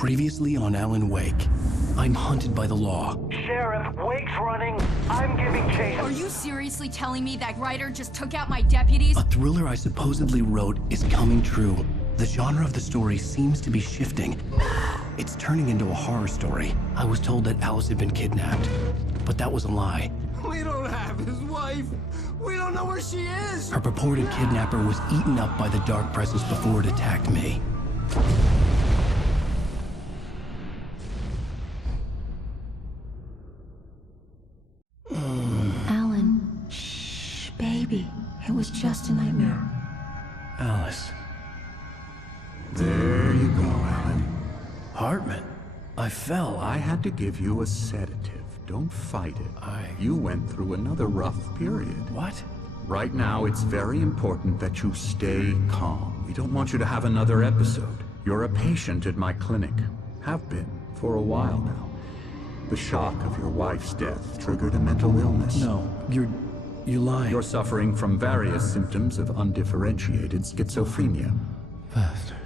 Previously on Alan Wake. I'm hunted by the law. Sheriff, Wake's running. I'm giving chase. Are you seriously telling me that Ryder just took out my deputies? A thriller I supposedly wrote is coming true. The genre of the story seems to be shifting. It's turning into a horror story. I was told that Alice had been kidnapped, but that was a lie. We don't have his wife. We don't know where she is. Her purported kidnapper was eaten up by the dark presence before it attacked me. Alan, shh, baby. It was just a nightmare. Alice. There you go, Alan. Hartman. I fell. I had to give you a sedative. Don't fight it. You went through another rough period. What? Right now, it's very important that you stay calm. We don't want you to have another episode. You're a patient at my clinic. Have been for a while now. The shock of your wife's death triggered a mental illness. No, you're lying. You're suffering from various symptoms of undifferentiated schizophrenia. Bastard.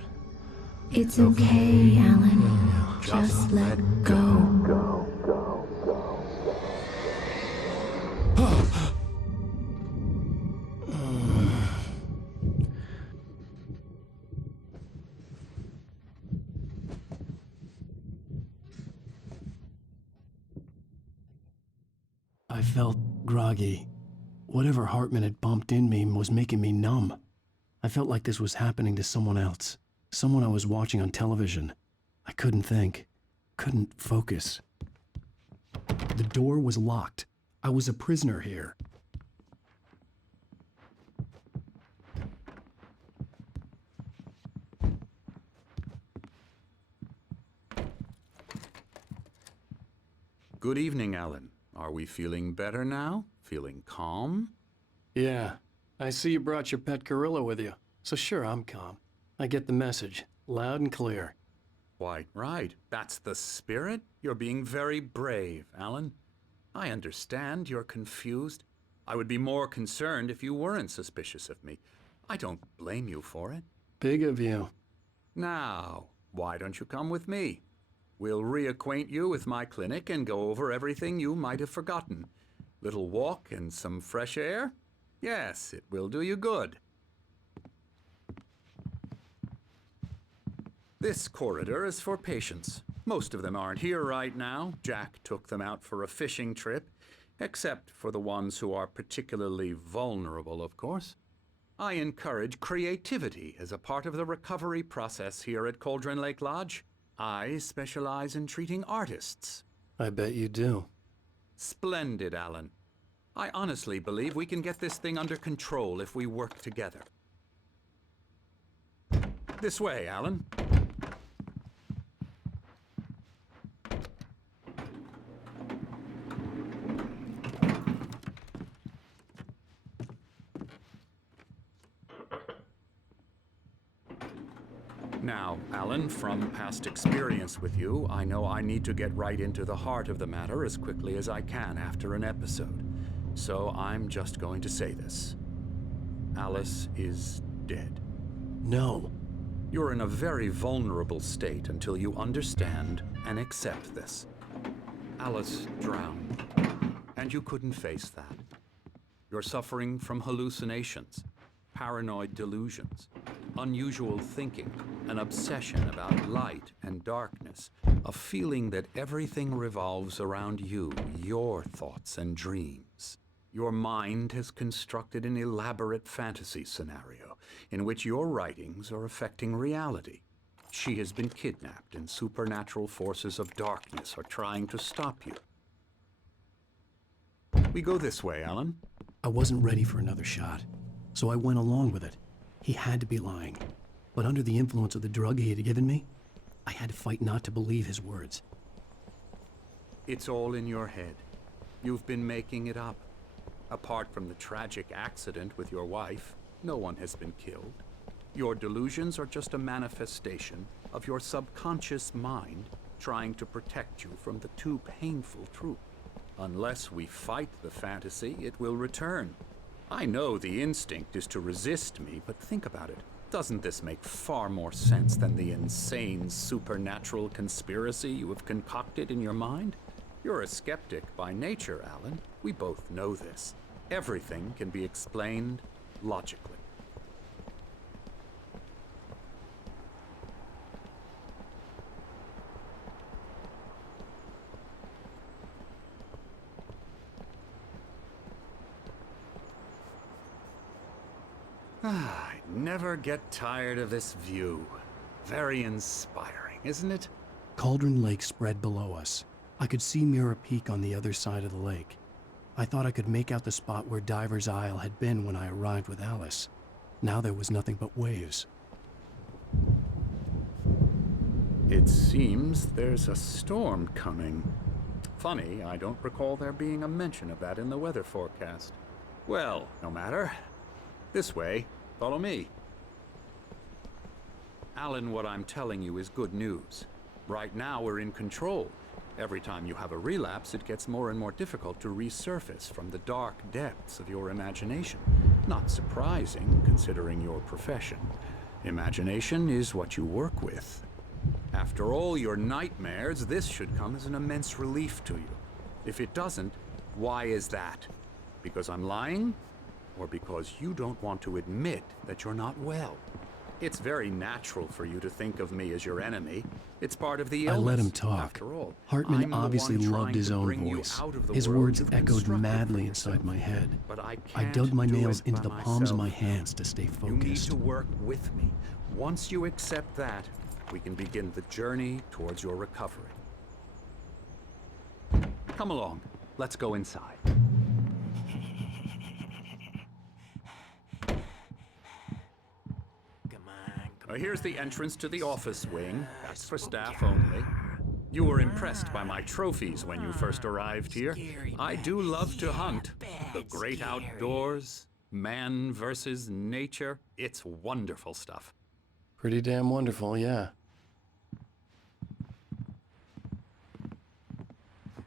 It's okay, Alan. Just let go. I felt groggy. Whatever Hartman had bumped in me was making me numb. I felt like this was happening to someone else. Someone I was watching on television. I couldn't think. Couldn't focus. The door was locked. I was a prisoner here. Good evening, Alan. Are we feeling better now? Feeling calm? Yeah. I see you brought your pet gorilla with you. So sure, I'm calm. I get the message. Loud and clear. Quite right. That's the spirit. You're being very brave, Alan. I understand you're confused. I would be more concerned if you weren't suspicious of me. I don't blame you for it. Big of you. Now, why don't you come with me? We'll reacquaint you with my clinic and go over everything you might have forgotten. Little walk and some fresh air? Yes, it will do you good. This corridor is for patients. Most of them aren't here right now. Jack took them out for a fishing trip, except for the ones who are particularly vulnerable, of course. I encourage creativity as a part of the recovery process here at Cauldron Lake Lodge. I specialize in treating artists. I bet you do. Splendid, Alan. I honestly believe we can get this thing under control if we work together. This way, Alan. Now, Alan, from past experience with you, I know I need to get right into the heart of the matter as quickly as I can after an episode. So I'm just going to say this. Alice is dead. No. You're in a very vulnerable state until you understand and accept this. Alice drowned, and you couldn't face that. You're suffering from hallucinations, paranoid delusions, unusual thinking, an obsession about light and darkness, a feeling that everything revolves around you, your thoughts and dreams. Your mind has constructed an elaborate fantasy scenario in which your writings are affecting reality. She has been kidnapped and supernatural forces of darkness are trying to stop you. We go this way, Alan. I wasn't ready for another shot, so I went along with it. He had to be lying. But under the influence of the drug he had given me, I had to fight not to believe his words. It's all in your head. You've been making it up. Apart from the tragic accident with your wife, no one has been killed. Your delusions are just a manifestation of your subconscious mind trying to protect you from the too painful truth. Unless we fight the fantasy, it will return. I know the instinct is to resist me, but think about it. Doesn't this make far more sense than the insane supernatural conspiracy you have concocted in your mind? You're a skeptic by nature, Alan. We both know this. Everything can be explained logically. I never get tired of this view. Very inspiring, isn't it? Cauldron Lake spread below us. I could see Mirror Peak on the other side of the lake. I thought I could make out the spot where Diver's Isle had been when I arrived with Alice. Now there was nothing but waves. It seems there's a storm coming. Funny, I don't recall there being a mention of that in the weather forecast. Well, no matter. This way. Follow me. Alan, what I'm telling you is good news. Right now, we're in control. Every time you have a relapse, it gets more and more difficult to resurface from the dark depths of your imagination. Not surprising, considering your profession. Imagination is what you work with. After all your nightmares, this should come as an immense relief to you. If it doesn't, why is that? Because I'm lying? Or because you don't want to admit that you're not well? It's very natural for you to think of me as your enemy. It's part of the illness. I let him talk. After all, Hartman I'm the obviously one loved trying his to own bring you voice. out of the His world words you've echoed constructed madly for inside yourself. my head. But I I can't dug my do nails it into by the palms of myself. my hands to stay You need focused. to work with me. Once you accept that, we can begin the journey towards your recovery. Come along. Let's go inside. Here's the entrance to the office wing. That's for staff only. You were impressed by my trophies when you first arrived here. I do love to hunt. The great outdoors, man versus nature. It's wonderful stuff. Pretty damn wonderful, yeah.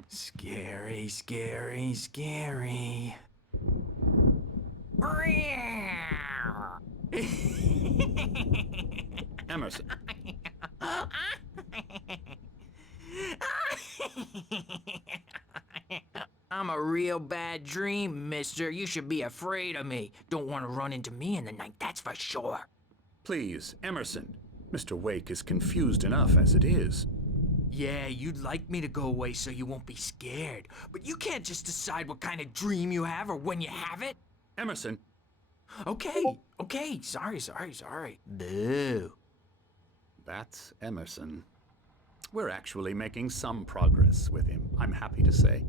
Scary, scary, scary. Emerson. I'm a real bad dream, mister. You should be afraid of me. Don't want to run into me in the night, that's for sure. Please, Emerson. Mr. Wake is confused enough as it is. Yeah, you'd like me to go away so you won't be scared. But you can't just decide what kind of dream you have or when you have it. Emerson. Okay. Sorry. Boo. That's Emerson. We're actually making some progress with him, I'm happy to say.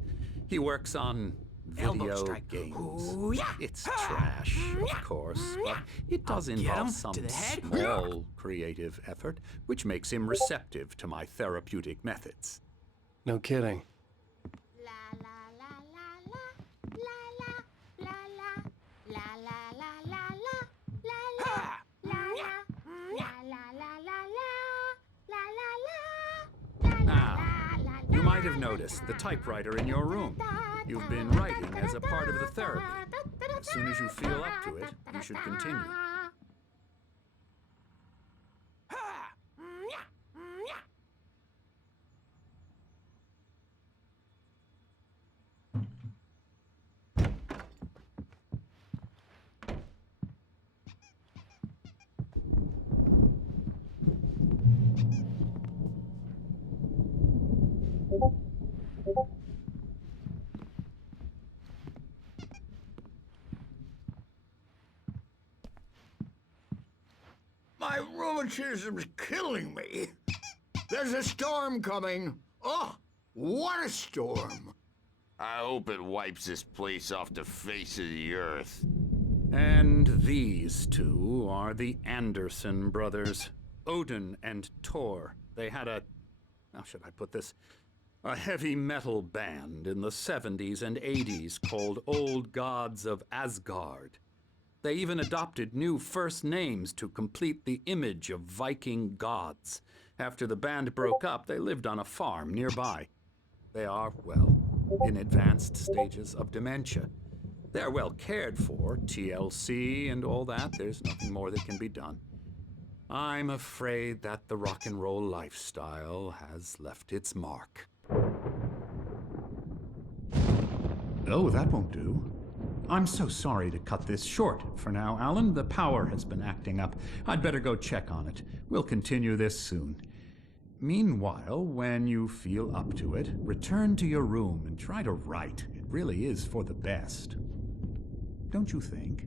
He works on Elbow video strike. games. Ooh, yeah. It's trash, of course, but it does I'll get involve him some to the head. small creative effort, which makes him receptive to my therapeutic methods. No kidding. You might have noticed the typewriter in your room. You've been writing as a part of the therapy. As soon as you feel up to it, you should continue. My rheumatism's killing me. There's a storm coming. Oh, what a storm. I hope it wipes this place off the face of the earth. And these two are the Anderson brothers, Odin and Thor. They had how should I put this? A heavy metal band in the 70s and 80s called Old Gods of Asgard. They even adopted new first names to complete the image of Viking gods. After the band broke up, they lived on a farm nearby. They are, well, in advanced stages of dementia. They're well cared for, TLC and all that. There's nothing more that can be done. I'm afraid that the rock and roll lifestyle has left its mark. Oh, that won't do. I'm so sorry to cut this short for now, Alan. The power has been acting up. I'd better go check on it. We'll continue this soon. Meanwhile, when you feel up to it, return to your room and try to write. It really is for the best. Don't you think?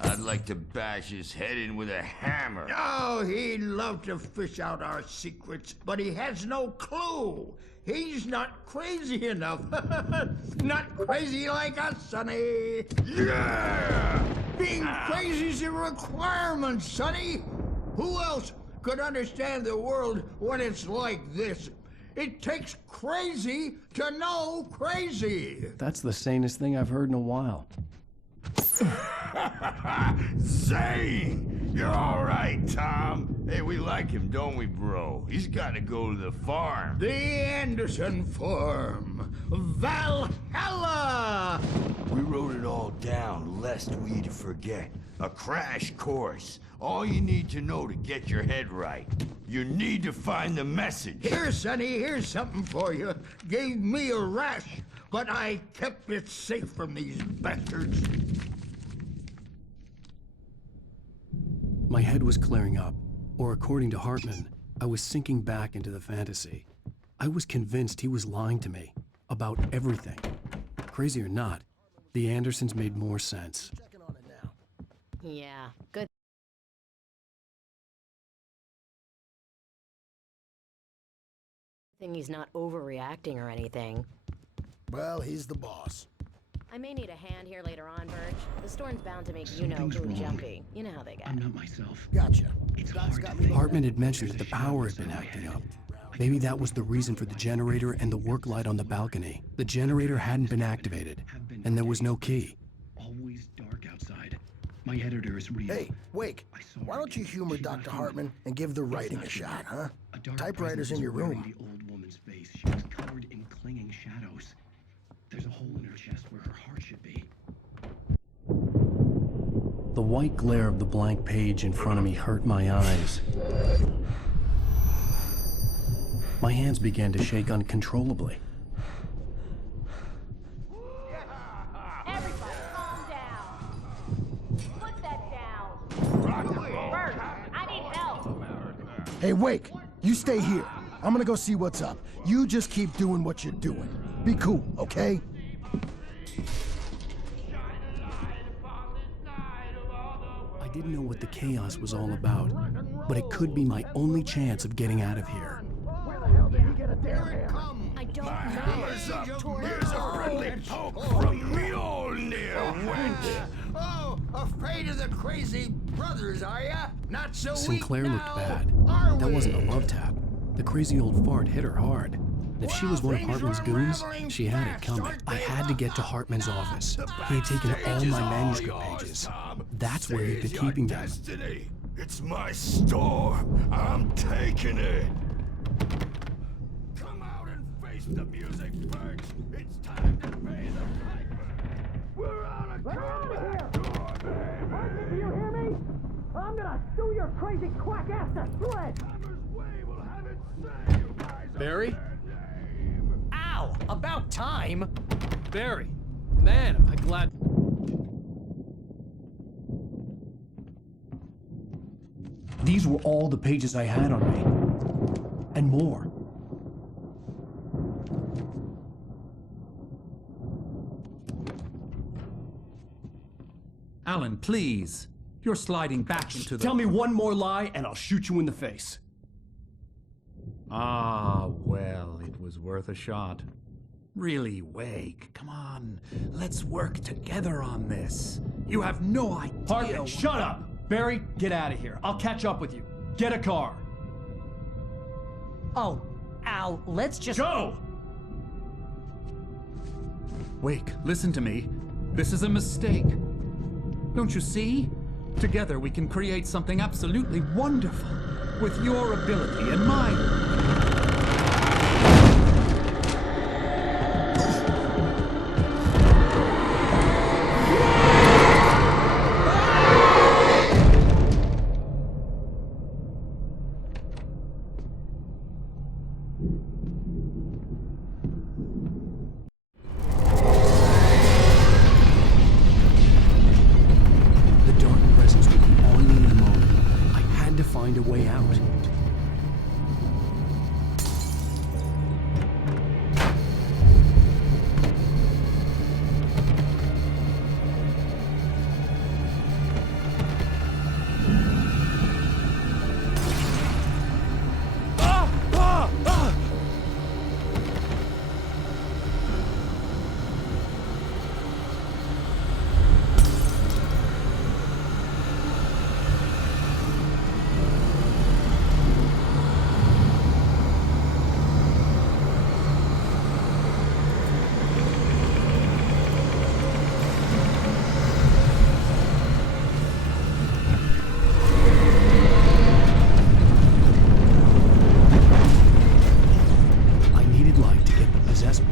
I'd like to bash his head in with a hammer. Oh, he'd love to fish out our secrets, but he has no clue. He's not crazy enough. Not crazy like us, Sonny. Yeah! Being crazy's a requirement, Sonny. Who else could understand the world when it's like this? It takes crazy to know crazy. That's the sanest thing I've heard in a while. Zane! You're all right, Tom. Hey, we like him, don't we, bro? He's got to go to the farm. The Anderson Farm. Valhalla! We wrote it all down, lest we'd forget. A crash course. All you need to know to get your head right. You need to find the message. Here, Sonny, here's something for you. Gave me a rash, but I kept it safe from these bastards. My head was clearing up, or according to Hartman, I was sinking back into the fantasy. I was convinced he was lying to me about everything. Crazy or not, the Andersons made more sense. Yeah, good thing he's not overreacting or anything. Well, he's the boss. I may need a hand here later on, Birch. The storm's bound to make you-know-who jumpy. You know how they get. I'm not myself. Gotcha. Hartman had mentioned that the power had been acting up. Maybe that was the reason for the generator and the work light on the balcony. The generator hadn't been activated, and there was no key. Always dark outside. My editor is real. Hey, Wake, why don't you humor Dr. Hartman and give the writing a shot, huh? Typewriter's in your room. The old woman's face. She was covered in clinging shadows. There's a hole in her chest where her heart should be. The white glare of the blank page in front of me hurt my eyes. My hands began to shake uncontrollably. Everybody, calm down. Put that down. Birch, I need help. Hey, Wake, you stay here. I'm gonna go see what's up. You just keep doing what you're doing. Be cool, okay? I didn't know what the chaos was all about, but it could be my only chance of getting out of here. Where the hell did he get a damn hammer? I don't know. Hammer's up. Here's a friendly poke from Mjolnir, wench. Oh, afraid of the crazy brothers, are ya? Not so Sinclair weak looked now, bad. are That we? wasn't a love tap. The crazy old fart hit her hard. And if she was one of Hartman's goons, she had it coming. I had to get to Hartman's office. He had taken all my manuscript pages. That's where he'd been keeping them. Destiny. It's my storm. I'm taking it. Come out and face the music, Birch. It's time to pay the piper. We're on a comeback tour, baby. Do you hear me? I'm gonna sue your crazy quack ass to shreds! Hammer's way will have it say you guys are Barry? their name. Ow! About time! Barry, man, am I glad. These were all the pages I had on me. And more. Alan, please. You're sliding back into the... Tell me one more lie and I'll shoot you in the face. Ah, well, it was worth a shot. Really, Wake, come on. Let's work together on this. You have no idea... Hartman, shut up! Barry, get out of here. I'll catch up with you. Get a car. Oh, Al, let's just... Go! Wake, listen to me. This is a mistake. Don't you see? Together we can create something absolutely wonderful. With your ability and mine. find a way out.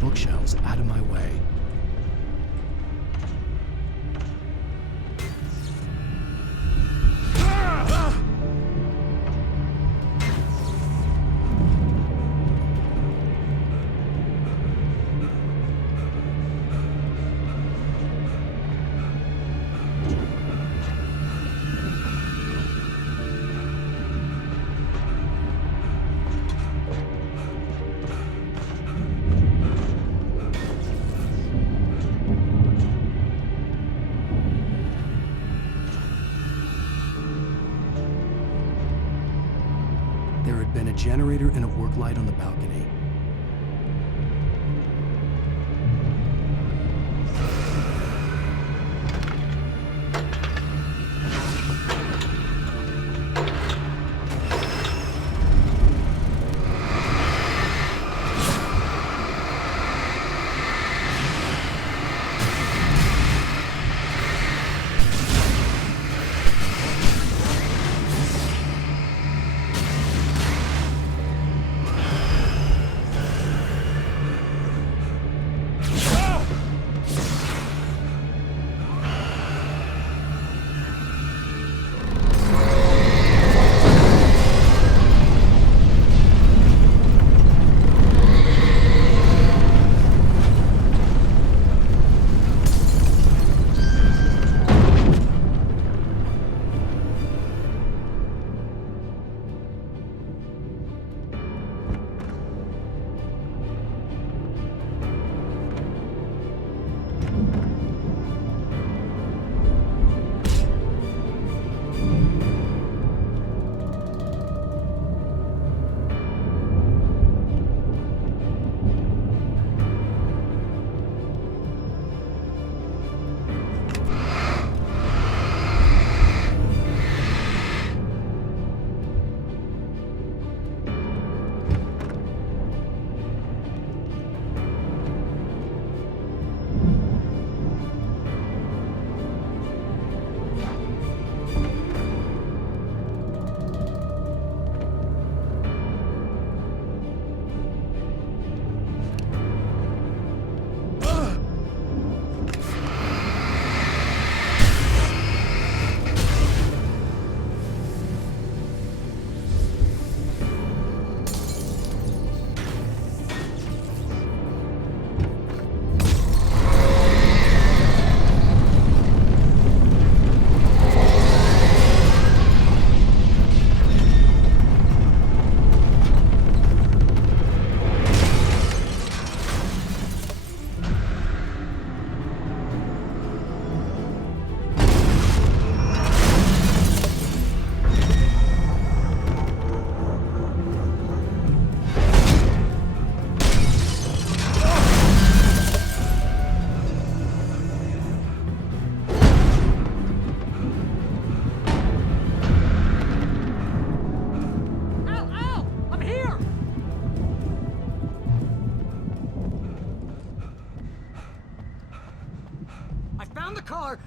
Bookshelves out of my way. There had been a generator and a work light on the balcony.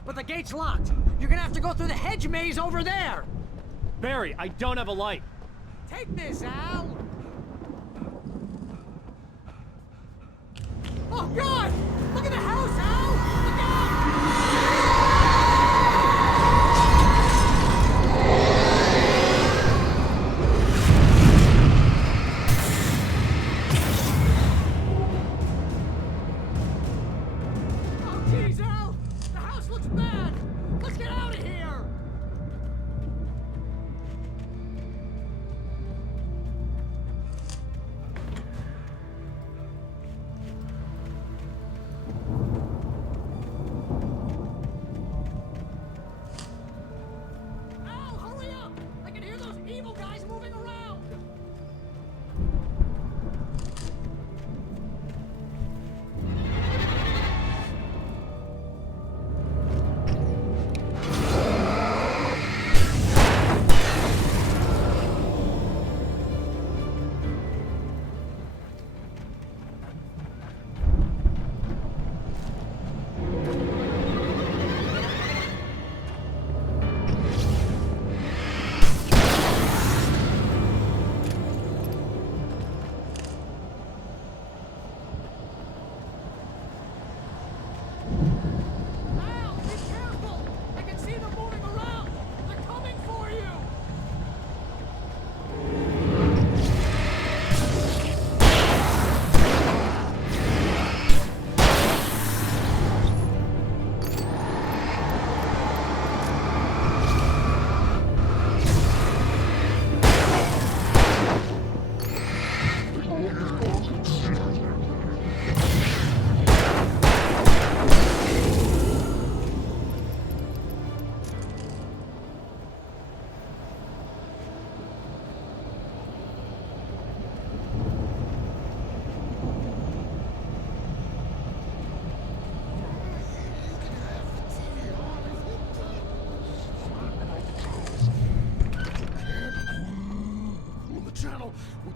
But the gate's locked. You're gonna have to go through the hedge maze over there. Barry, I don't have a light. Take this, Al. Oh, God! Look at the house, Al! Look out!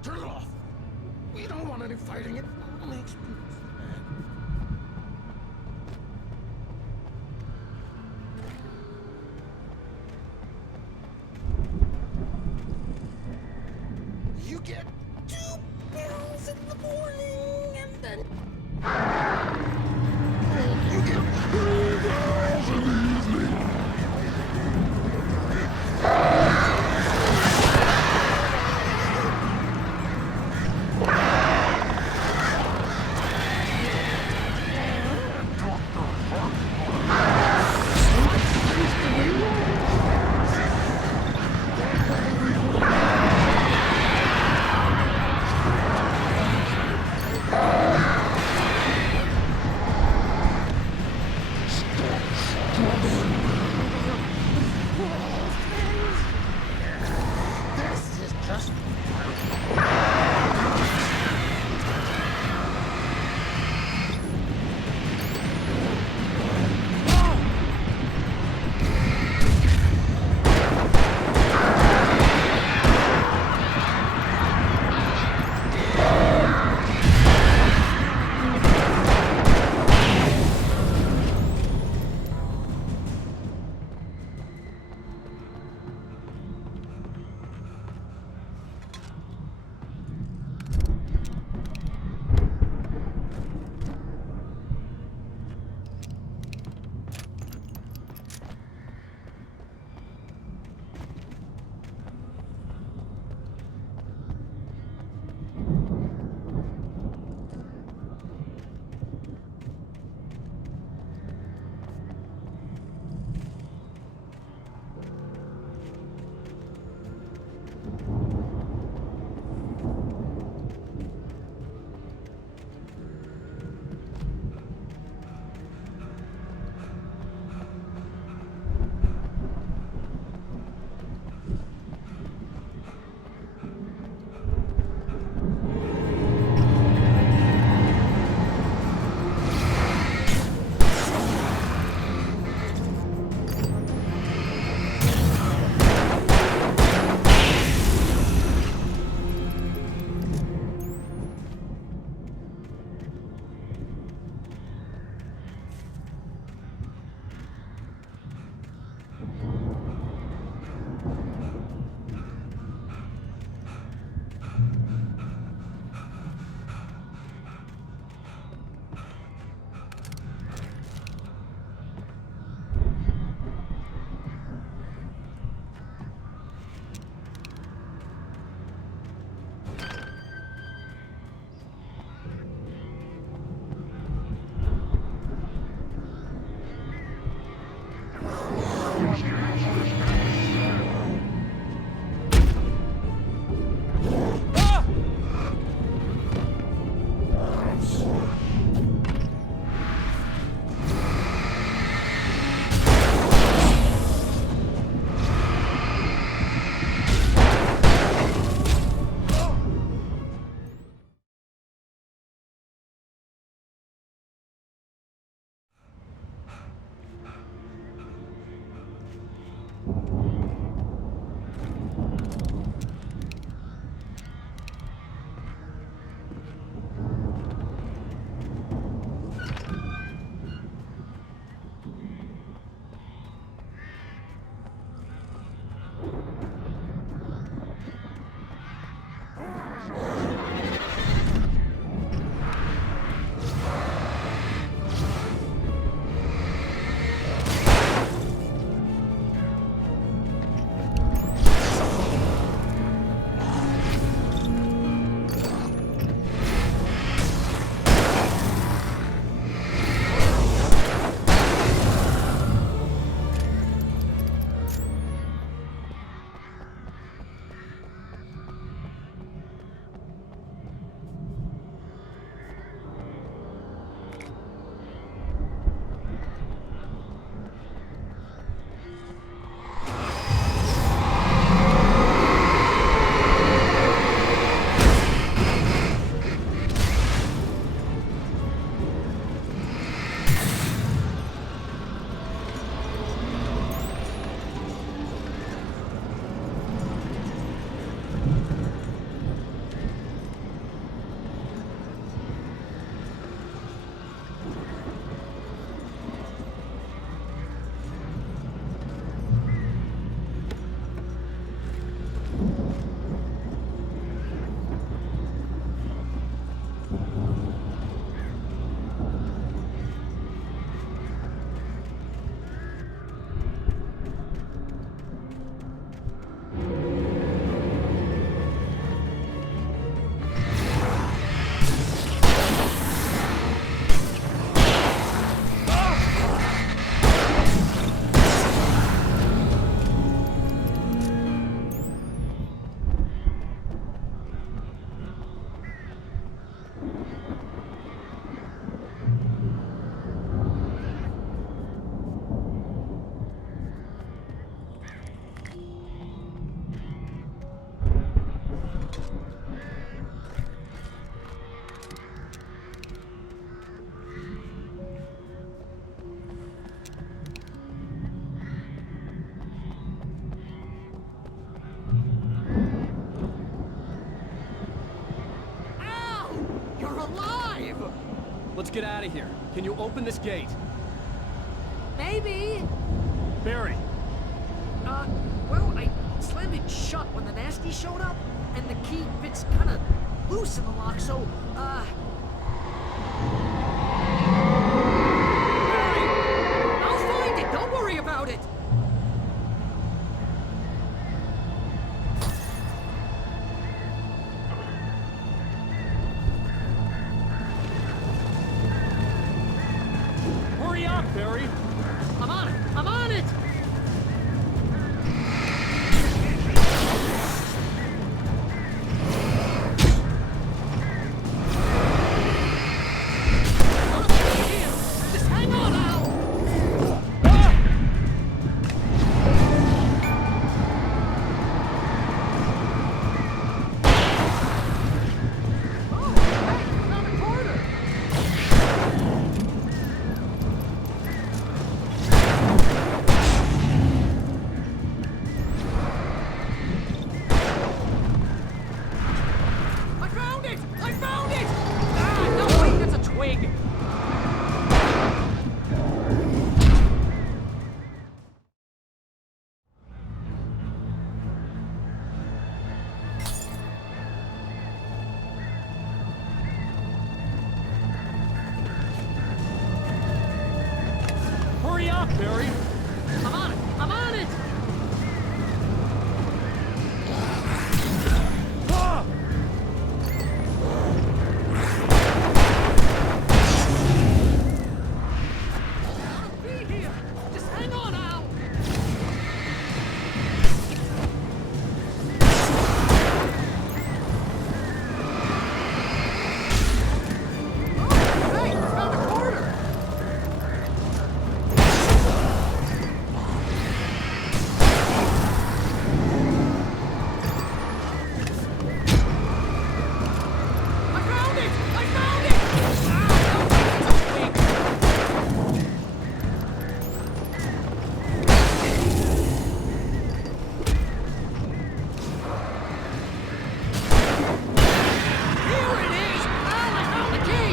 Turn it off. We don't want any fighting. It makes people sad. You get 2 pills in the morning, and then you get 2 pills in the evening. let's get out of here. Can you open this gate? Maybe. Barry. Well, I slammed it shut when the nasty showed up, and the key fits kind of loose in the lock, so, Barry! I'll find it, don't worry about it! Hurry up, Barry! I'm on it! I'm on it! Just hang on, Al! Oh, hey, found a corner! I found it! I found it! Ah, no, wait, that's a twig! Hurry up, Barry! I'm on it! I'm on it! Ah! I'll be here! Just hang on, Al! Oh, hey, I found a corner! I found it! I found it! Ah, no, it's a twig! Here it is! Al, I found the key!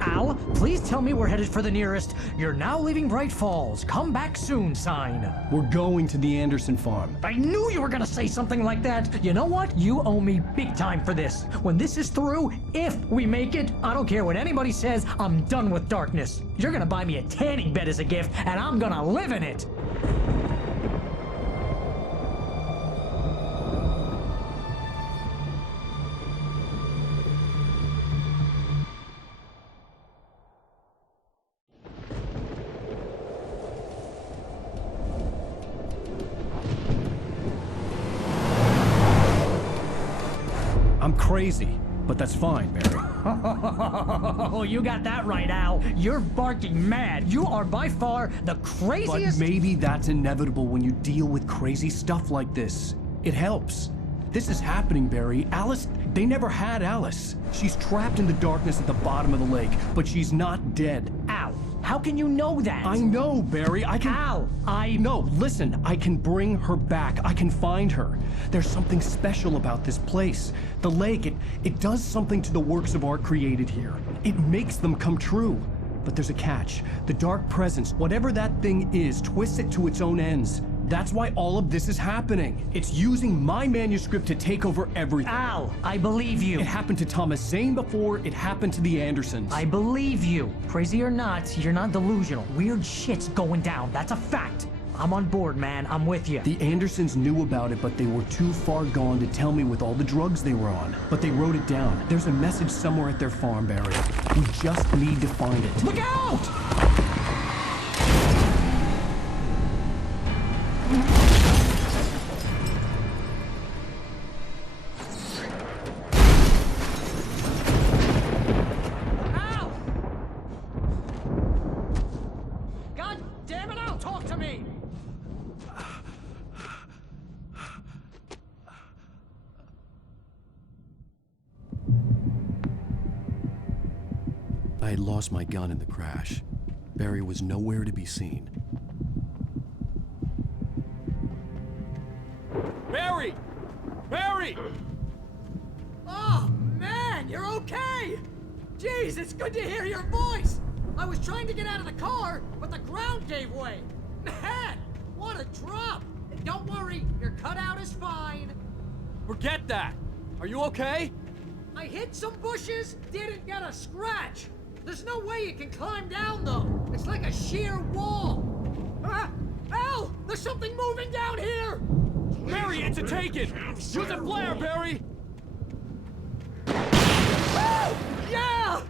Al, please tell me we're headed for the nearest "You're now leaving Bright Falls. Come back soon" sign. We're going to the Anderson farm. I knew you were gonna say something like that. You know what? You owe me big time for this. When this is through, if we make it, I don't care what anybody says, I'm done with darkness. You're gonna buy me a tanning bed as a gift, and I'm gonna live in it. I'm crazy, but that's fine, Barry. Oh, you got that right, Al. You're barking mad. You are by far the But craziest. maybe that's inevitable when you deal with crazy stuff like this. It helps. This is happening, Barry. Alice, they never had Alice. She's trapped in the darkness at the bottom of the lake, but she's not dead. Al, how can you know that? I know, Barry. I can... Al, No, listen. I can bring her back. I can find her. There's something special about this place. The lake, it does something to the works of art created here. It makes them come true. But there's a catch. The dark presence, whatever that thing is, twists it to its own ends. That's why all of this is happening. It's using my manuscript to take over everything. Al, I believe you. It happened to Thomas Zane before, it happened to the Andersons. I believe you. Crazy or not, you're not delusional. Weird shit's going down. That's a fact. I'm on board, man. I'm with you. The Andersons knew about it, but they were too far gone to tell me with all the drugs they were on. But they wrote it down. There's a message somewhere at their farm, Barry. We just need to find it. Look out! Al! God damn it, Al, talk to me! I had lost my gun in the crash. Barry was nowhere to be seen. Barry! Barry! Oh, man, you're okay! Jeez, it's good to hear your voice! I was trying to get out of the car, but the ground gave way. Man, what a drop! And don't worry, your cutout is fine. Forget that! Are you okay? I hit some bushes, didn't get a scratch. There's no way you can climb down, though. It's like a sheer wall. Ah! Al! There's something moving down here! Barry, it's a take-it! Use a flare, Barry! Oh! Yeah!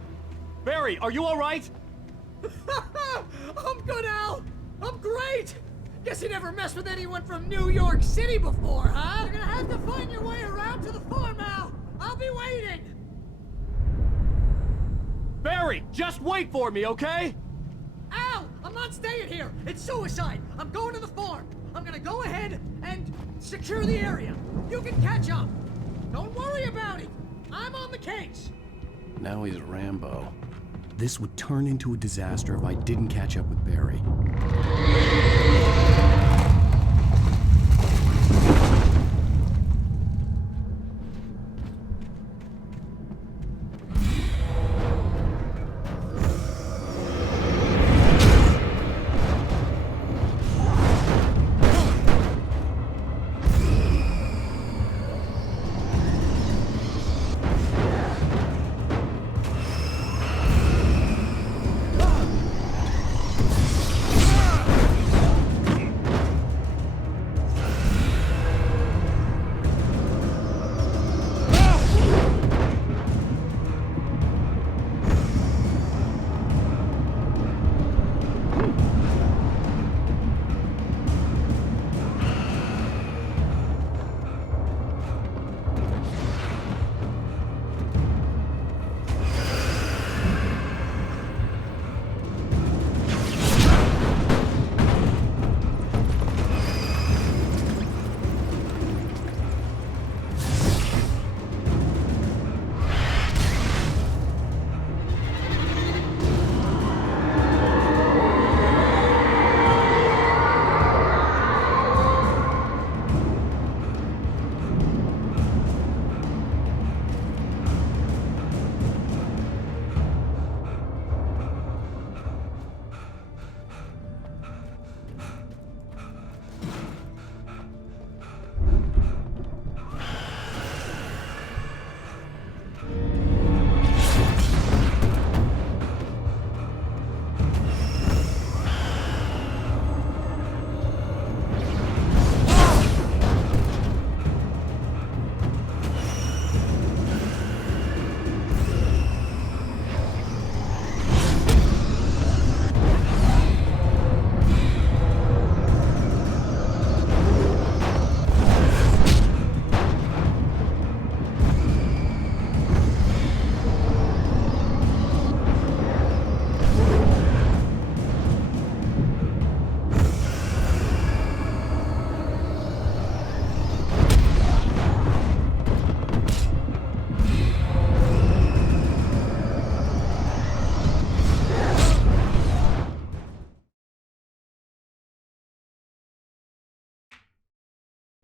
Barry, are you alright? I'm good, Al! I'm great! Guess you never messed with anyone from New York City before, huh? You're gonna have to find your way around to the farm, Al! I'll be waiting! Barry, just wait for me, okay? Al! I'm not staying here! It's suicide! I'm going to the farm! I'm gonna go ahead and secure the area. You can catch up. Don't worry about it. I'm on the case. Now he's Rambo. This would turn into a disaster if I didn't catch up with Barry.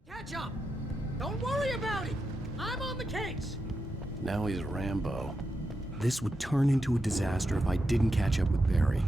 Catch up. Don't worry about it. I'm on the case. Now he's Rambo. This would turn into a disaster if I didn't catch up with Barry.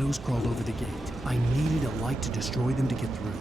shadows crawled over the gate. I needed a light to destroy them to get through.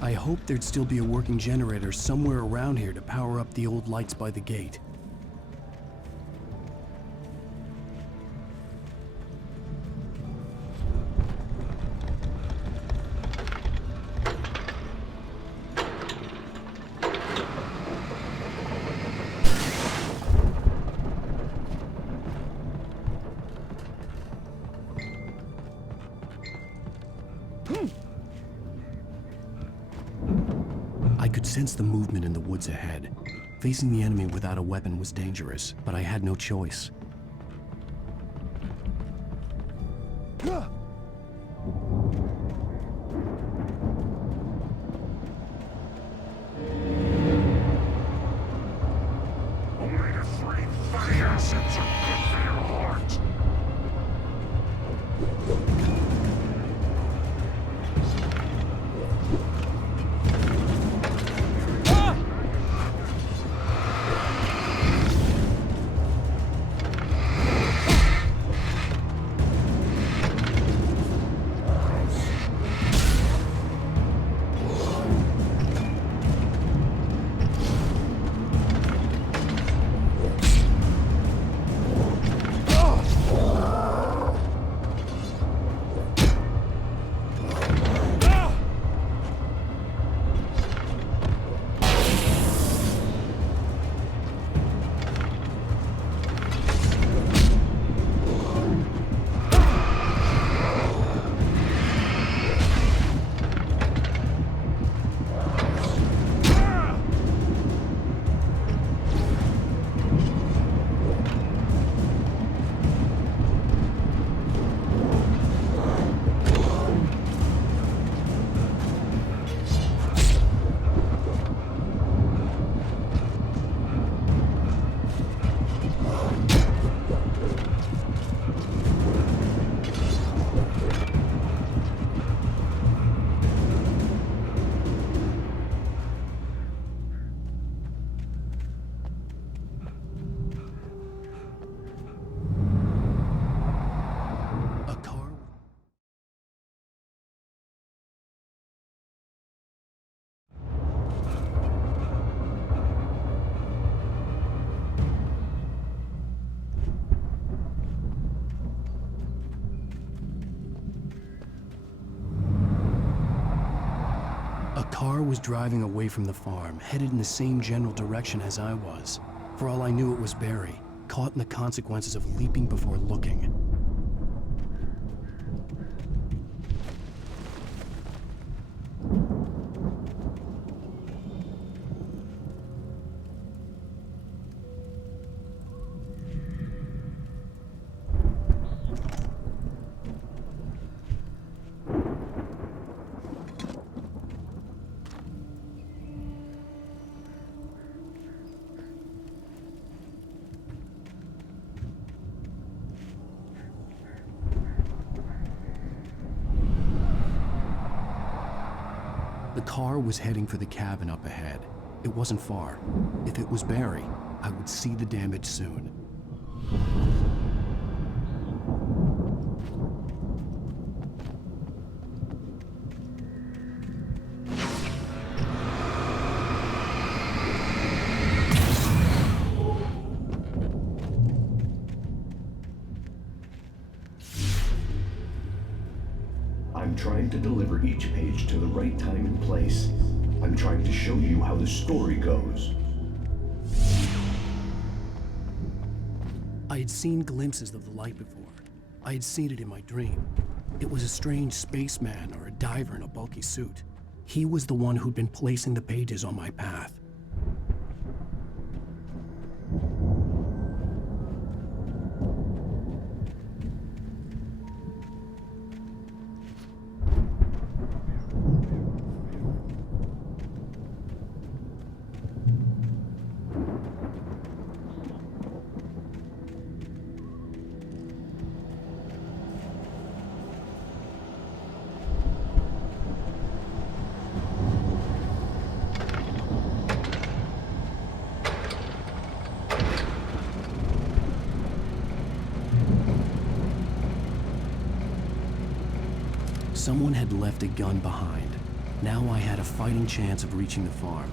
I hoped there'd still be a working generator somewhere around here to power up the old lights by the gate. I could sense the movement in the woods ahead. Facing the enemy without a weapon was dangerous, but I had no choice. A car was driving away from the farm, headed in the same general direction as I was. For all I knew, it was Barry, caught in the consequences of leaping before looking. The car was heading for the cabin up ahead. It wasn't far. If it was Barry, I would see the damage soon. I'm trying to deliver each page to the right time and place. I'm trying to show you how the story goes. I had seen glimpses of the light before. I had seen it in my dream. It was a strange spaceman or a diver in a bulky suit. He was the one who'd been placing the pages on my path. Someone had left a gun behind. Now I had a fighting chance of reaching the farm.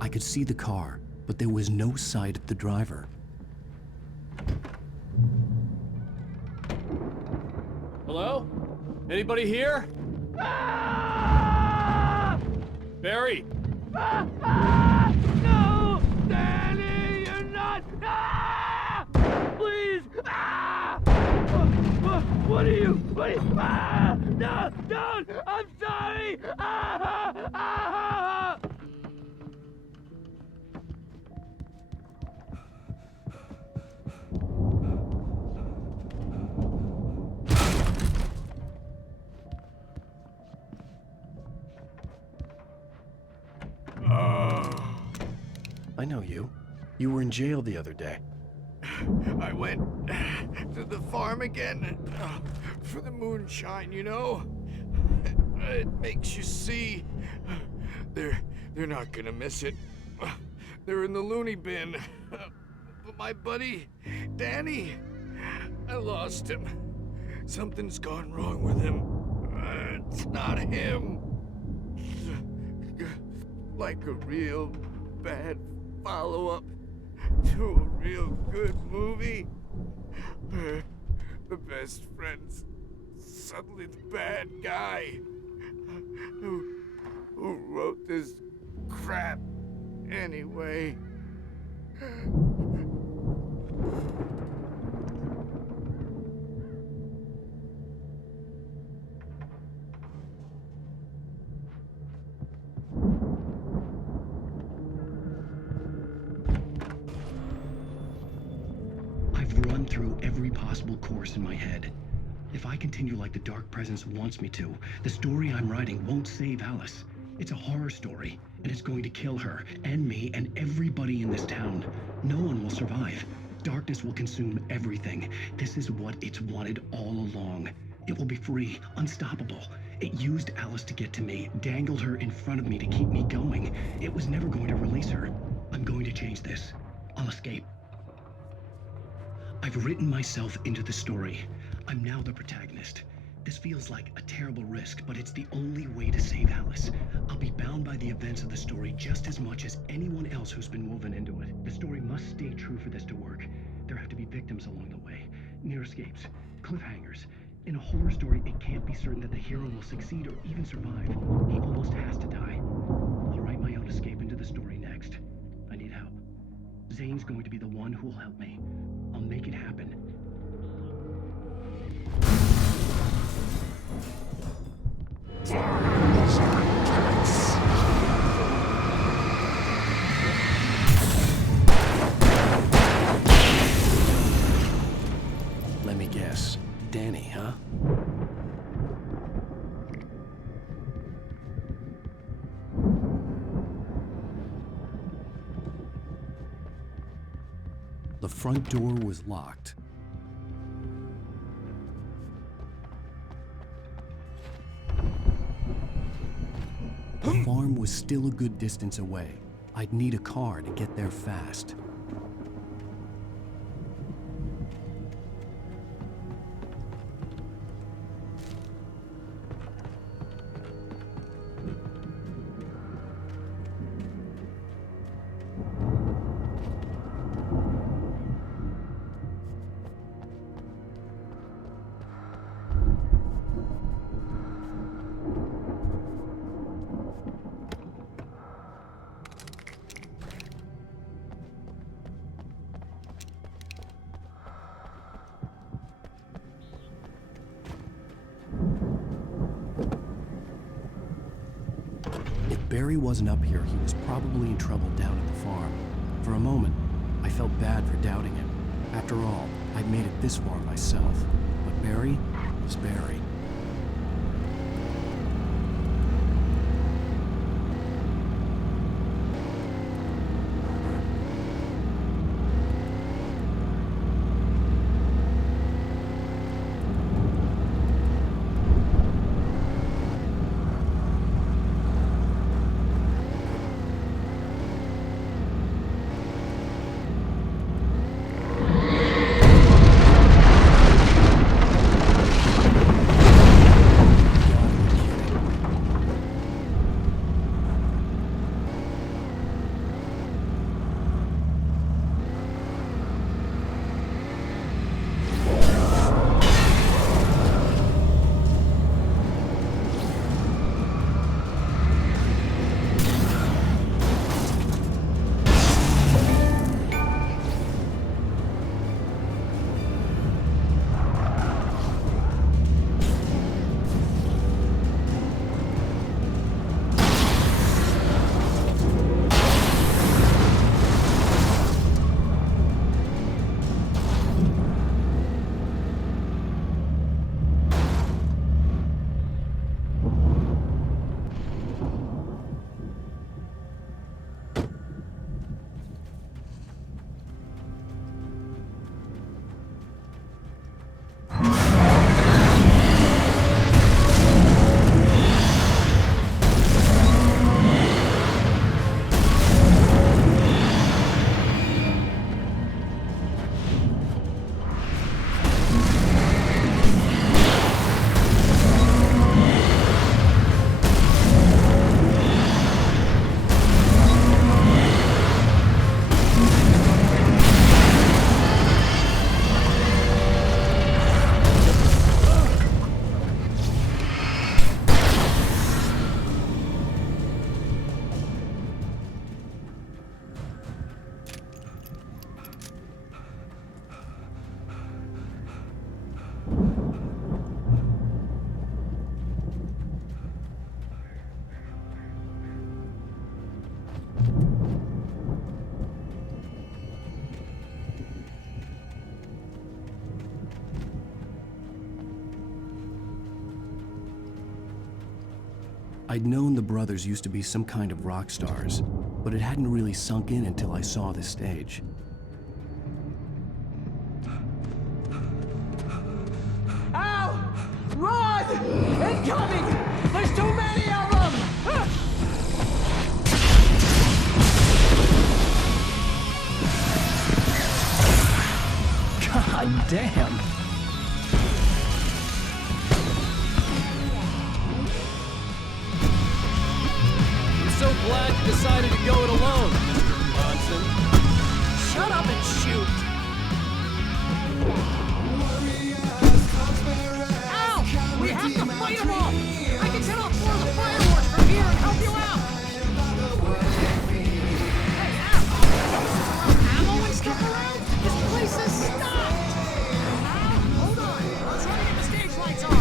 I could see the car, but there was no sight of the driver. Hello? Anybody here? Barry! No! Danny, you're not! Please! What are you? No! Don't! I'm sorry! I know you. You were in jail the other day. I went to the farm again for the moonshine, you know? It makes you see. They're not gonna miss it. They're in the loony bin. But my buddy, Danny, I lost him. Something's gone wrong with him. It's not him. like a real bad follow-up to a real good movie where the best friend's suddenly the bad guy who wrote this crap anyway. I've run through every possible course in my head. If I continue like the Dark Presence wants me to, the story I'm writing won't save Alice. It's a horror story, and it's going to kill her, and me, and everybody in this town. No one will survive. Darkness will consume everything. This is what it's wanted all along. It will be free, unstoppable. It used Alice to get to me, dangled her in front of me to keep me going. It was never going to release her. I'm going to change this. I'll escape. I've written myself into the story. I'm now the protagonist. This feels like a terrible risk, but it's the only way to save Alice. I'll be bound by the events of the story just as much as anyone else who's been woven into it. The story must stay true for this to work. There have to be victims along the way, near escapes, cliffhangers. In a horror story, it can't be certain that the hero will succeed or even survive. He almost has to die. I'll write my own escape into the story next. I need help. Zane's going to be the one who will help me. I'll make it happen. Let me guess. Danny, huh? The front door was locked. The farm was still a good distance away. I'd need a car to get there fast. Barry wasn't up here, he was probably in trouble down at the farm. For a moment, I felt bad for doubting him. After all, I'd made it this far myself. But Barry was Barry. I'd known the brothers used to be some kind of rock stars, but it hadn't really sunk in until I saw this stage. Al! Run! Incoming! There's too many of them! God damn! I'm so glad you decided to go it alone, Mr. Bronson. Shut up and shoot! Al! We have to fight them all! I can set off 4 of the fireworks from here and help you out! Hey, Al! Ammo and stuff around? This place is stopped! Al, hold on! I'm trying to get the stage lights on!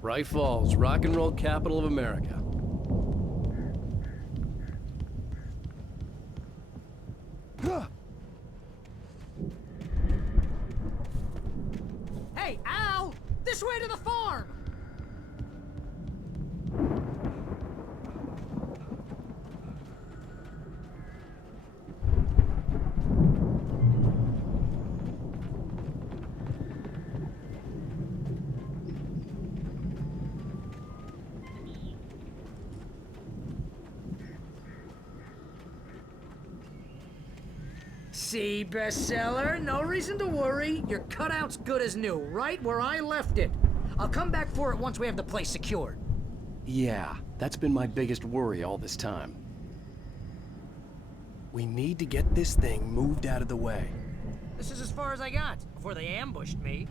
Bright Falls, rock and roll capital of America. Hey, Al! This way to the farm! See, bestseller? No reason to worry. Your cutout's good as new, right where I left it. I'll come back for it once we have the place secured. Yeah, that's been my biggest worry all this time. We need to get this thing moved out of the way. This is as far as I got, before they ambushed me.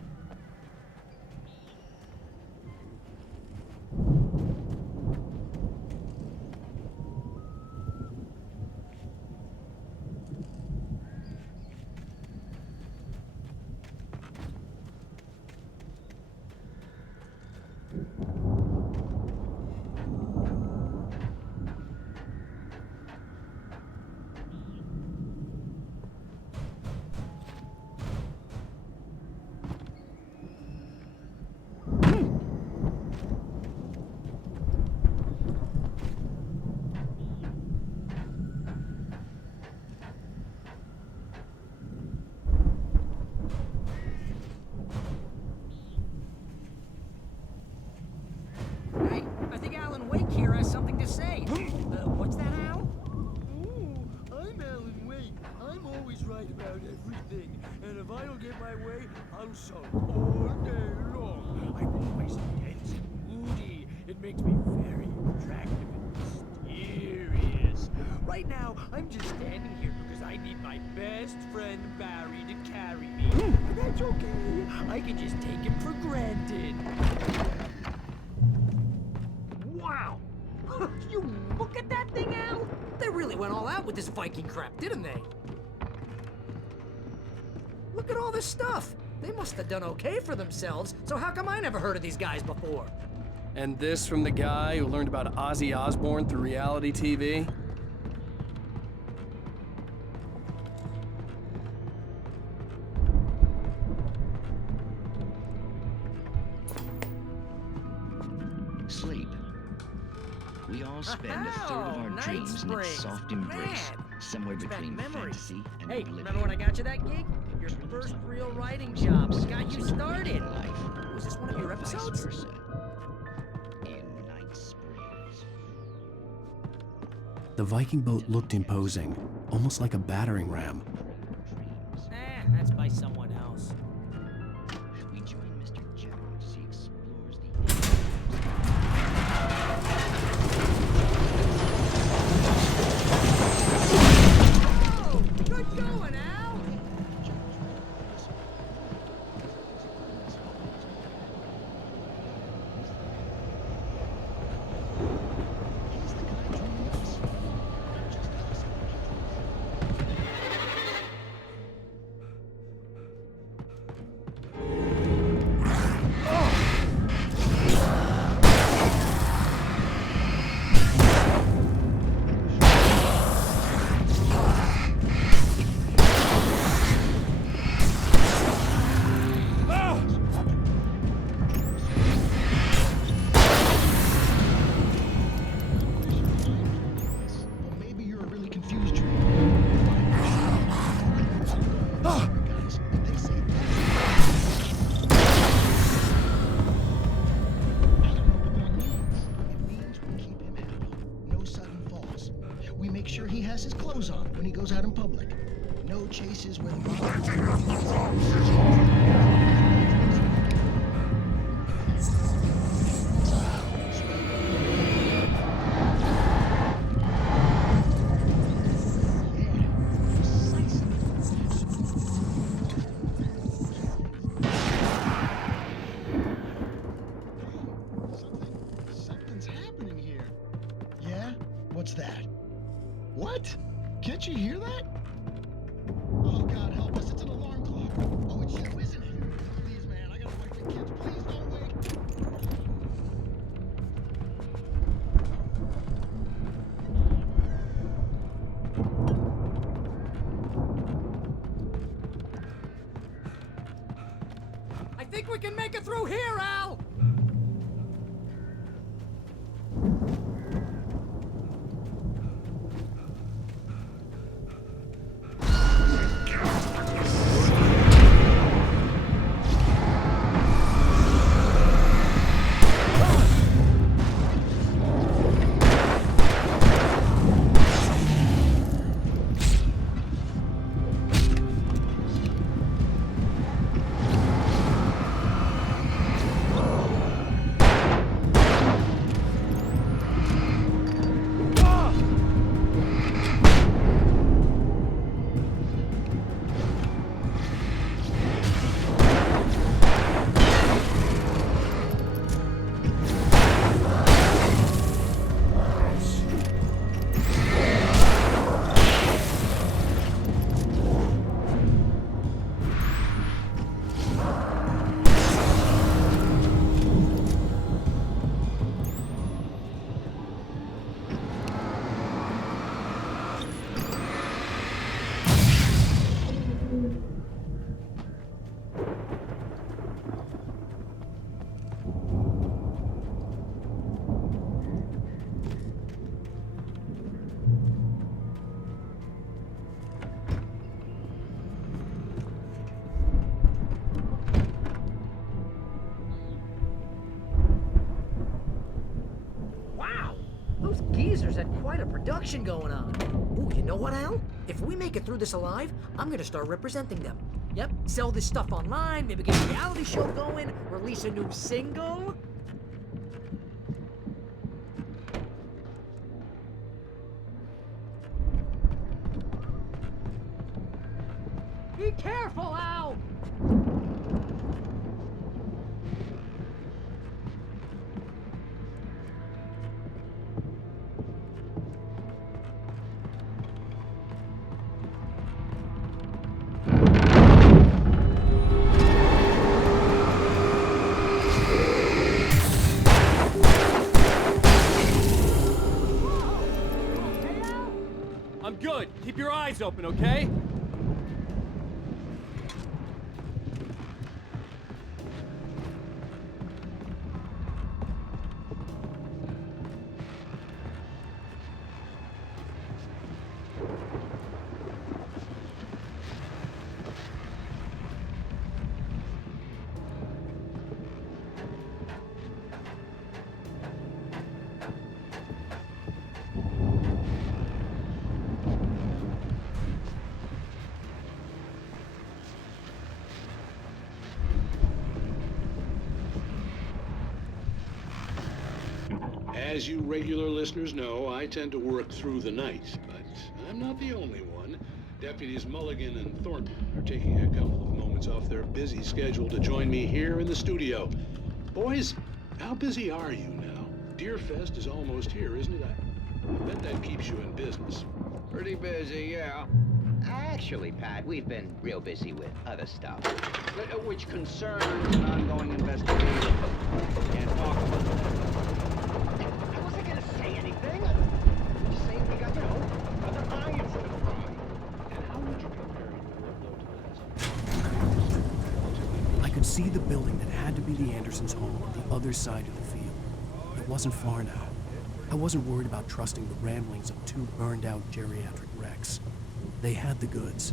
Hey, I think Alan Wake here has something to say. What's that, Al? I'm Alan Wake. I'm always right about everything. And if I don't get my way, I'll sulk all day long. I'm always tense and moody. It makes me very attractive and mysterious. Right now, I'm just standing here because I need my best friend Barry to carry me. But that's okay. I can just take him for granted. Wow! You look at that thing, Al! They really went all out with this Viking crap, didn't they? Look at all this stuff! They must have done okay for themselves, so how come I never heard of these guys before? And this from the guy who learned about Ozzy Osbourne through reality TV? Sleep. We all spend a third of our dreams in its soft embrace, somewhere between fantasy and Hey, oblivion. remember when I got you that gig? Your first real writing job. What got you started? Was this one of your episodes? The Viking boat looked imposing, almost like a battering ram. That's by someone else. We join Mr. Jack as he explores Oh, good going, Al! Maybe you're a really confused dream. No sudden falls. We make sure he has his clothes on when he goes out in public. No chases with Something's happening here. Yeah? What's that? What? Can't you hear that? Oh, God help us. It's an alarm clock. Oh, it's you, isn't it? Please, man, I gotta wake the kids. Please don't wake. I think we can make it through here, Al! Ghostbusters had quite a production going on. Ooh, you know what, Al? If we make it through this alive, I'm gonna start representing them. Yep, sell this stuff online, maybe get a reality show going, release a new single. Be careful, Al! I'm good. Keep your eyes open, okay? As you regular listeners know, I tend to work through the night, but I'm not the only one. Deputies Mulligan and Thornton are taking a couple of moments off their busy schedule to join me here in the studio. Boys, how busy are you now? Deerfest is almost here, isn't it? I bet that keeps you in business. Pretty busy, yeah. Actually, Pat, we've been real busy with other stuff, which concerns an ongoing investigation. Can't talk about that. I wasn't gonna say anything. I'm just saying we got, other irons in the fire. And how would you compare your workload to that? I could see the building that had to be the Andersons' home on the other side of the field. It wasn't far now. I wasn't worried about trusting the ramblings of two burned-out geriatric wrecks. They had the goods.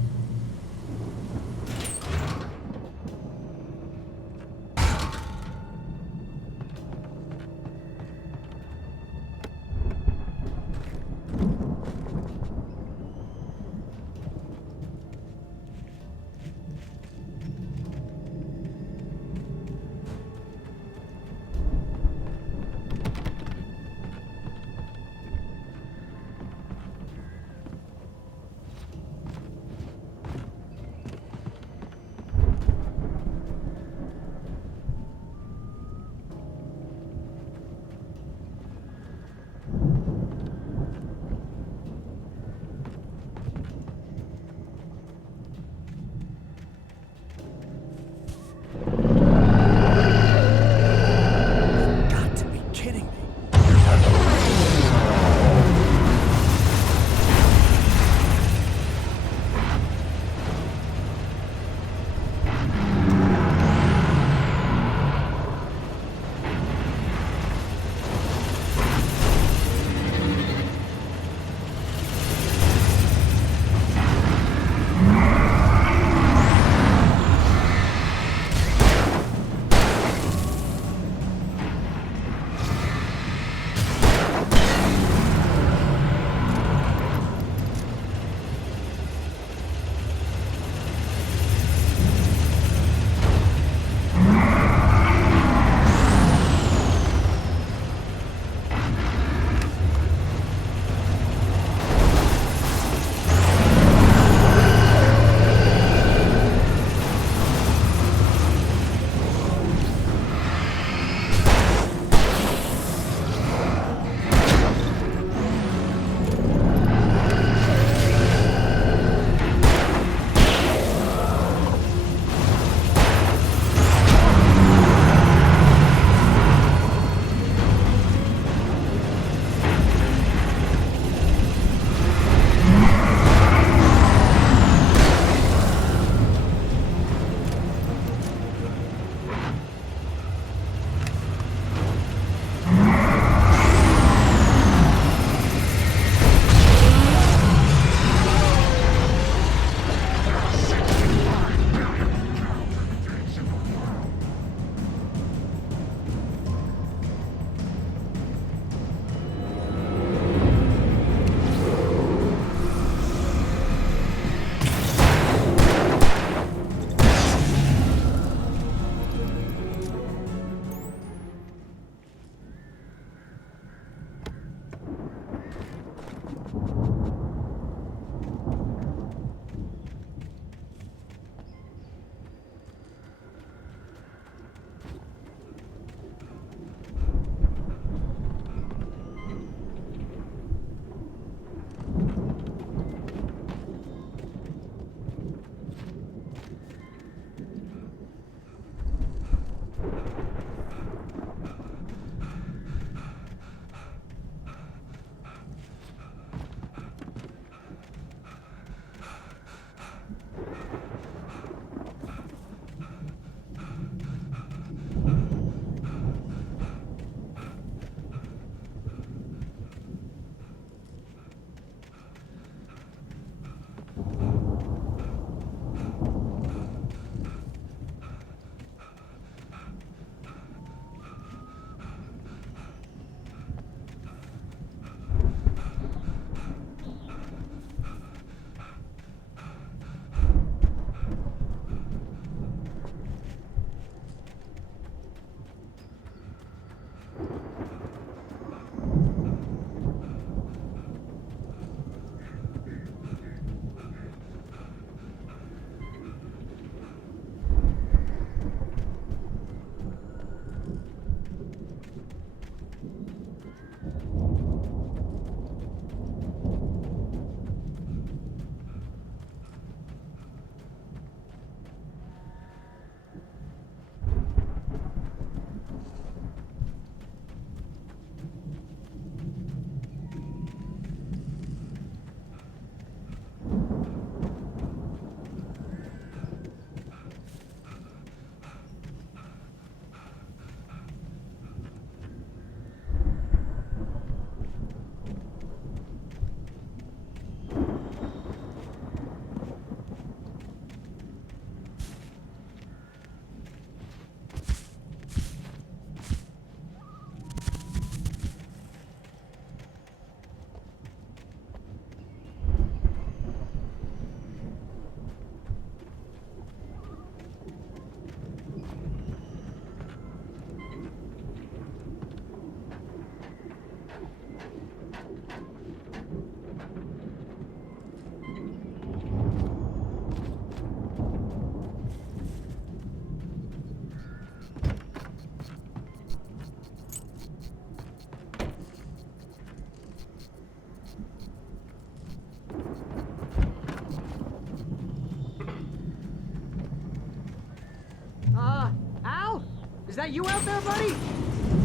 Is that you out there, buddy?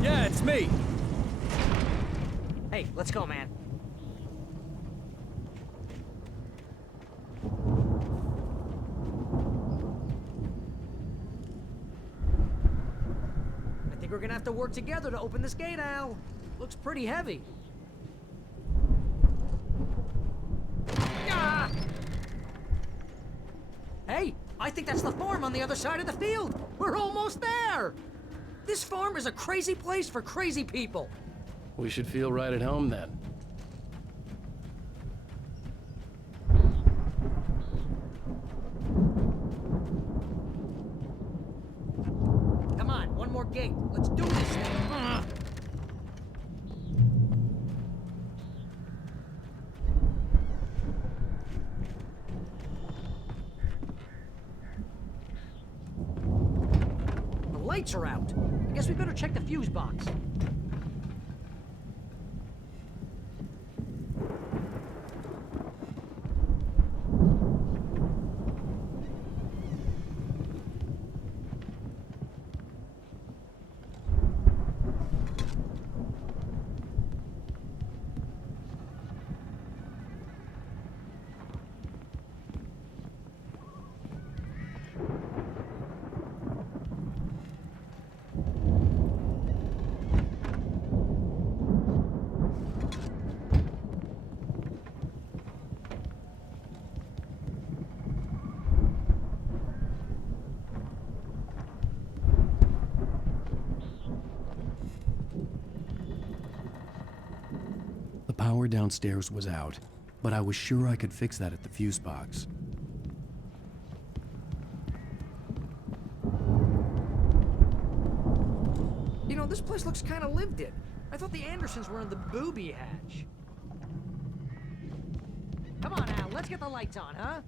Yeah, it's me. Hey, let's go, man. I think we're gonna have to work together to open this gate, Al. Looks pretty heavy. Ah! Hey, I think that's the farm on the other side of the field. We're almost there. This farm is a crazy place for crazy people. We should feel right at home then. Come on, one more gate. Let's do this thing. The lights are out. I guess we better check the fuse box. The power downstairs was out, but I was sure I could fix that at the fuse box. You know, this place looks kind of lived in. I thought the Andersons were in the booby hatch. Come on, Al, let's get the lights on, huh?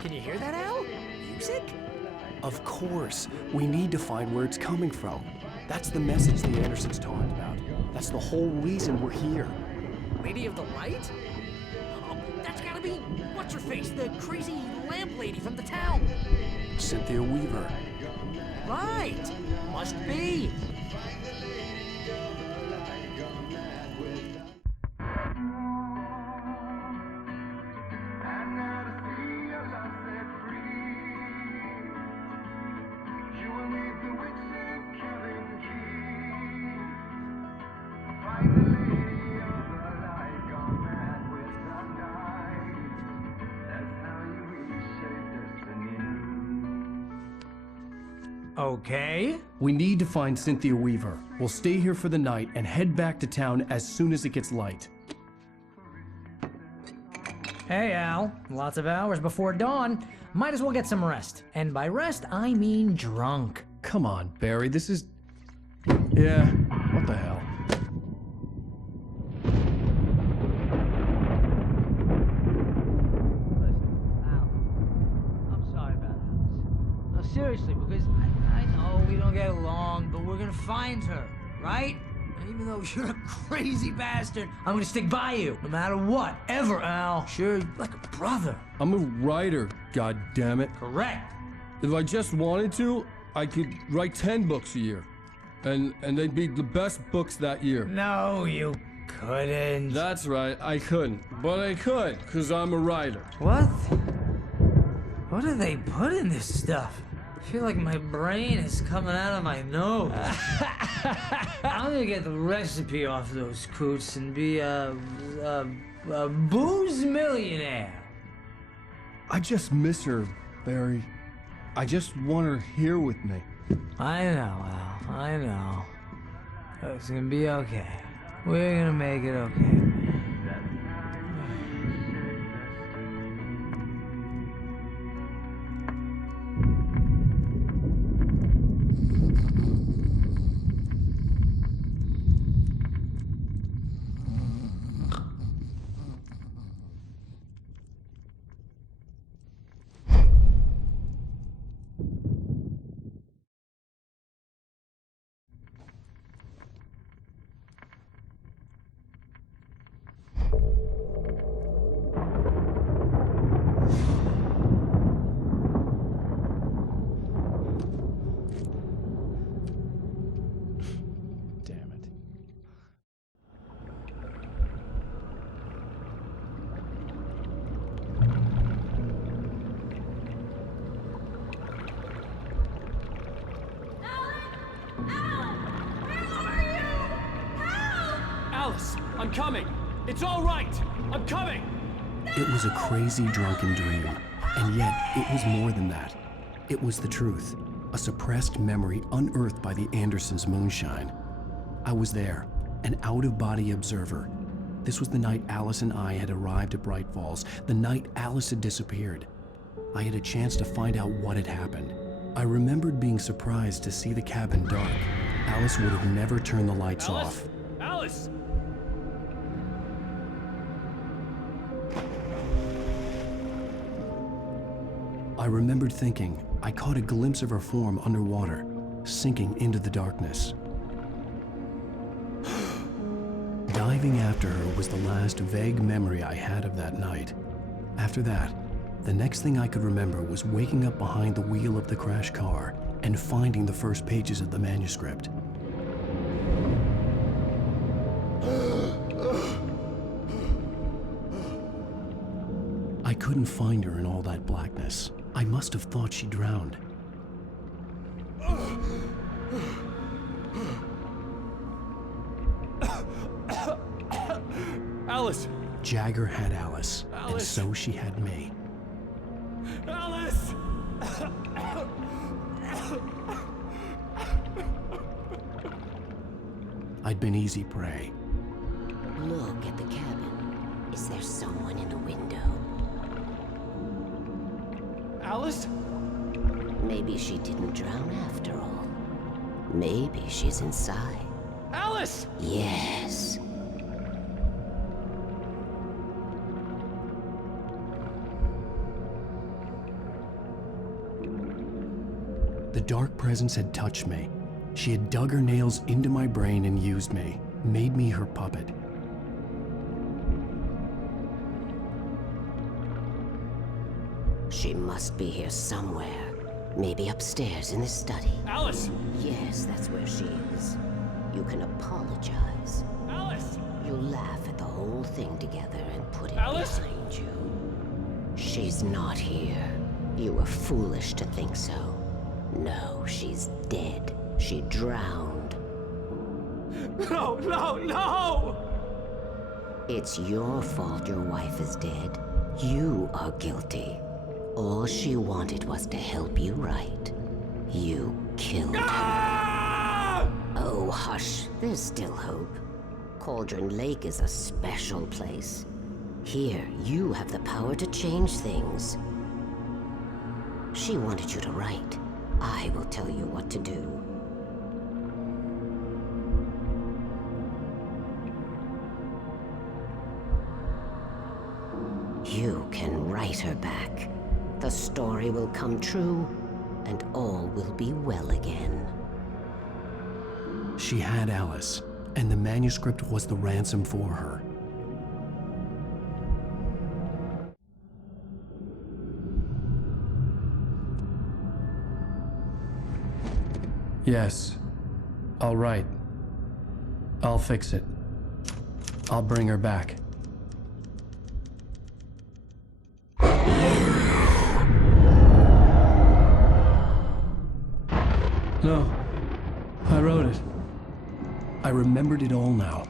Can you hear that, Al? Music? Of course. We need to find where it's coming from. That's the message the Andersons talked about. That's the whole reason we're here. Lady of the Light? Oh, that's gotta be what's-her-face, the crazy lamp lady from the town. Cynthia Weaver. Right. Must be. Okay. We need to find Cynthia Weaver. We'll stay here for the night and head back to town as soon as it gets light. Hey, Al. Lots of hours before dawn. Might as well get some rest. And by rest, I mean drunk. Come on, Barry, this is... Yeah, what the hell? I'm sorry about that. No, seriously, because I know we don't get along, but we're gonna find her, right? And even though you're a crazy bastard, I'm gonna stick by you, no matter what, ever, Al. Sure, you're like a brother. I'm a writer, goddammit. Correct. If I just wanted to, I could write 10 books a year. And they'd be the best books that year. No, you couldn't. That's right, I couldn't. But I could, because I'm a writer. What? What do they put in this stuff? I feel like my brain is coming out of my nose. I'm gonna get the recipe off those coots and be a booze millionaire. I just miss her, Barry. I just want her here with me. I know, Al. I know. It's gonna be okay. We're gonna make it okay. I'm coming. It's all right. I'm coming. It was a crazy, drunken dream, and yet it was more than that. It was the truth, a suppressed memory unearthed by the Andersons' moonshine. I was there, an out-of-body observer. This was the night Alice and I had arrived at Bright Falls, the night Alice had disappeared. I had a chance to find out what had happened. I remembered being surprised to see the cabin dark. Alice would have never turned the lights off. Alice! I remembered thinking I caught a glimpse of her form underwater, sinking into the darkness. Diving after her was the last vague memory I had of that night. After that, the next thing I could remember was waking up behind the wheel of the crash car and finding the first pages of the manuscript. I couldn't find her in all that blackness. I must have thought she drowned. Alice! Jagger had Alice, and so she had me. Alice! I'd been easy prey. Look at the cabin. Is there someone in the window? Alice? Maybe she didn't drown after all. Maybe she's inside. Alice! Yes. The dark presence had touched me. She had dug her nails into my brain and used me, made me her puppet. She must be here somewhere. Maybe upstairs in the study. Alice! Yes, that's where she is. You can apologize. Alice! You'll laugh at the whole thing together and put it Alice? behind you. She's not here. You were foolish to think so. No, she's dead. She drowned. No, no, no! It's your fault your wife is dead. You are guilty. All she wanted was to help you right. You killed her. Oh, hush. There's still hope. Cauldron Lake is a special place. Here, you have the power to change things. She wanted you to write. I will tell you what to do. You can write her back. The story will come true, and all will be well again. She had Alice, and the manuscript was the ransom for her. Yes. I'll write. I'll fix it. I'll bring her back. No. I wrote it. I remembered it all now.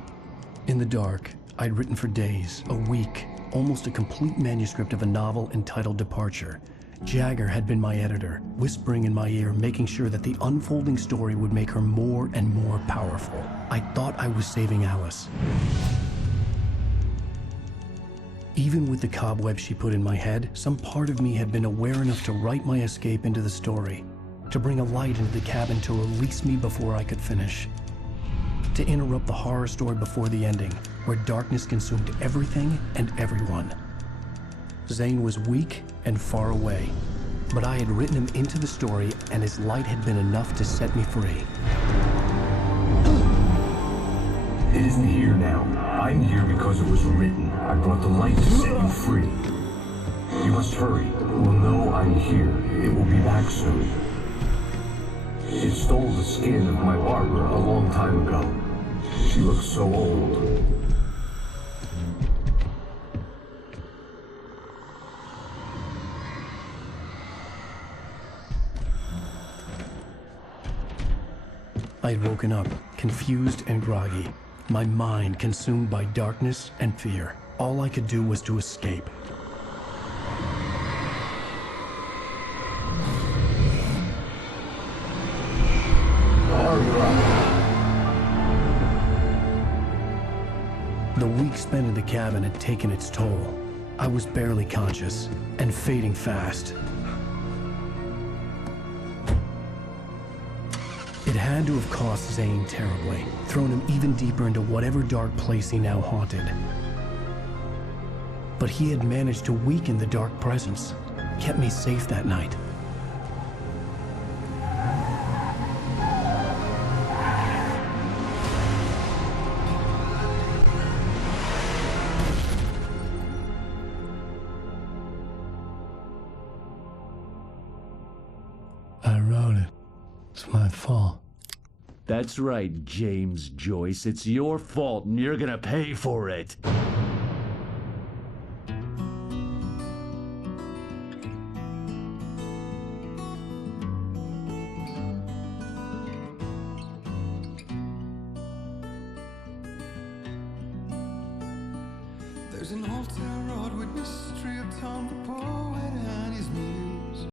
In the dark, I'd written for days, a week, almost a complete manuscript of a novel entitled Departure. Jagger had been my editor, whispering in my ear, making sure that the unfolding story would make her more and more powerful. I thought I was saving Alice. Even with the cobwebs she put in my head, some part of me had been aware enough to write my escape into the story, to bring a light into the cabin to release me before I could finish, to interrupt the horror story before the ending, where darkness consumed everything and everyone. Zane was weak and far away, but I had written him into the story, and his light had been enough to set me free. It isn't here now. I'm here because it was written. I brought the light to set you free. You must hurry. It will know I'm here. It will be back soon. It stole the skin of my Barbara a long time ago. She looks so old. I'd woken up, confused and groggy. My mind consumed by darkness and fear. All I could do was to escape. The week spent in the cabin had taken its toll. I was barely conscious, and fading fast. It had to have cost Zane terribly, thrown him even deeper into whatever dark place he now haunted. But he had managed to weaken the dark presence, kept me safe that night. I wrote it. It's my fault. That's right, James Joyce. It's your fault, and you're gonna pay for it. There's an old town road with mystery of Tom the poet and his muse.